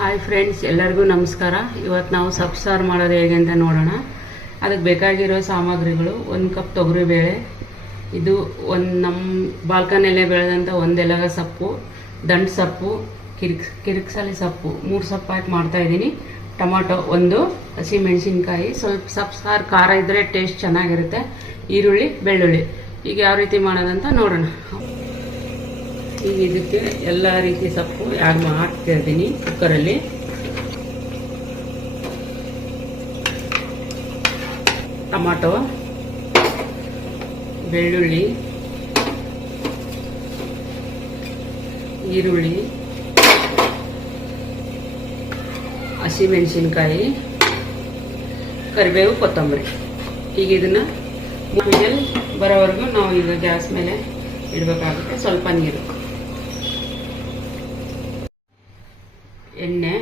Hi friends ಎಲ್ಲರಿಗೂ ನಮಸ್ಕಾರ. ಇವತ್ತು ನಾವು ಸೊಪ್ಪು ಮಾಡೋದು ಹೇಗೆ ಅಂತ ನೋಡೋಣ. ಅದಕ್ಕೆ ಬೇಕಾಗಿರೋ ಸಾಮಗ್ರಿಗಳು, ಒಂದು ಕಪ್ ತೊಗರಿಬೇಳೆ ಇದು ಒಂದು ನಮ್ಮ ಬಾಲ್ಕನಿಯಲ್ಲೇ ಬೆಳೆದಂಥ ಒಂದು ಎಲಗ ಸೊಪ್ಪು ದಂಟು ಸೊಪ್ಪು ಕಿರಿಕ್ಸ್ ಕಿರಿಕ್ಸಲಿ ಸೊಪ್ಪು, ಮೂರು ಸೊಪ್ಪು ಹಾಕಿ ಮಾಡ್ತಾ ಇದ್ದೀನಿ. ಟೊಮಾಟೊ ಒಂದು ಹಸಿ ಮೆಣಸಿನ್ಕಾಯಿ ಸ್ವಲ್ಪ ಸೊಪ್ಪು ಸಾರು ಖಾರ ಇದ್ದರೆ ಟೇಸ್ಟ್ ಚೆನ್ನಾಗಿರುತ್ತೆ. ಈರುಳ್ಳಿ, ಬೆಳ್ಳುಳ್ಳಿ. ಈಗ ಯಾವ ರೀತಿ ಮಾಡೋದಂತ ನೋಡೋಣ. ಈಗ ಇದಕ್ಕೆ ಎಲ್ಲ ರೀತಿ ಸೊಪ್ಪು ಯಾಕೆ ಇದ್ದೀನಿ ಕುಕ್ಕರಲ್ಲಿ. ಟೊಮಾಟೊ, ಬೆಳ್ಳುಳ್ಳಿ, ಈರುಳ್ಳಿ, ಹಸಿಮೆಣಸಿನ್ಕಾಯಿ, ಕರಿಬೇವು, ಕೊತ್ತಂಬರಿ. ಈಗ ಇದನ್ನು ಬರೋವರೆಗೂ ನಾವು ಈಗ ಗ್ಯಾಸ್ ಮೇಲೆ ಇಡಬೇಕಾಗುತ್ತೆ. ಸ್ವಲ್ಪ ನೀರು. ಎಣ್ಣೆ,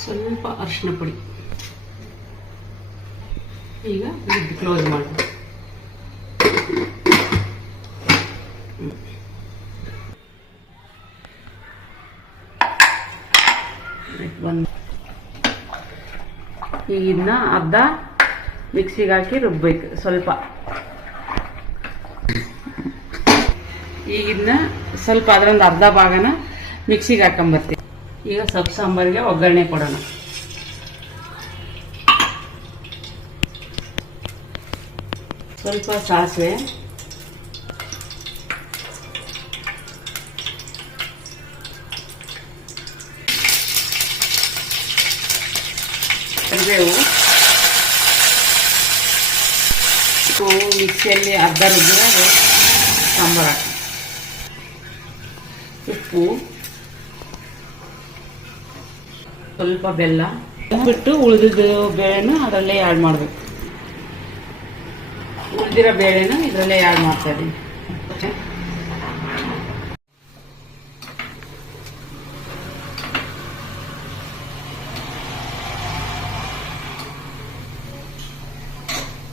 ಸ್ವಲ್ಪ ಅರಿಶಿನ ಪುಡಿ. ಈಗ ಲಿಡ್ ಕ್ಲೋಸ್ ಮಾಡಿ ಒಂದು ಈಗ ಇದನ್ನ ಅರ್ಧ ಮಿಕ್ಸಿಗೆ ಹಾಕಿ ರುಬ್ಬಬೇಕು ಸ್ವಲ್ಪ. ಈಗ ಇದನ್ನ ಸ್ವಲ್ಪ ಅದರೊಂದು ಅರ್ಧ ಭಾಗನ ಮಿಕ್ಸಿಗೆ ಹಾಕೊಂಬರ್ತೀವಿ ಈಗ ಸೊಪ್ಪು ಸಾಂಬಾರಿಗೆ ಒಗ್ಗರಣೆ ಕೊಡೋಣ ಸ್ವಲ್ಪ ಸಾಸಿವೆ ಕರಿಬೇವು ಉಪ್ಪು ಮಿಕ್ಸಿಯಲ್ಲಿ ಅರ್ಧ ರುಬ್ಬಿದಾಗ ಸಾಂಬಾರು ಹಾಕಿ ಉಪ್ಪು ಸ್ವಲ್ಪ ಬೆಲ್ಲ. ಬಿಟ್ಟು ಉಳಿದಿದ್ದ ಬೇಳೆನ ಅದರಲ್ಲೇ ಆ್ಯಡ್ ಮಾಡಬೇಕು. ಉಳಿದಿರೋ ಬೇಳೆನ ಇದರಲ್ಲೇ ಆ್ಯಡ್ ಮಾಡ್ತಾ ಇದ್ದೀನಿ.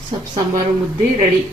ಸೊಪ್ಪು ಸಾಂಬಾರು ಮುದ್ದೆ ರೆಡಿ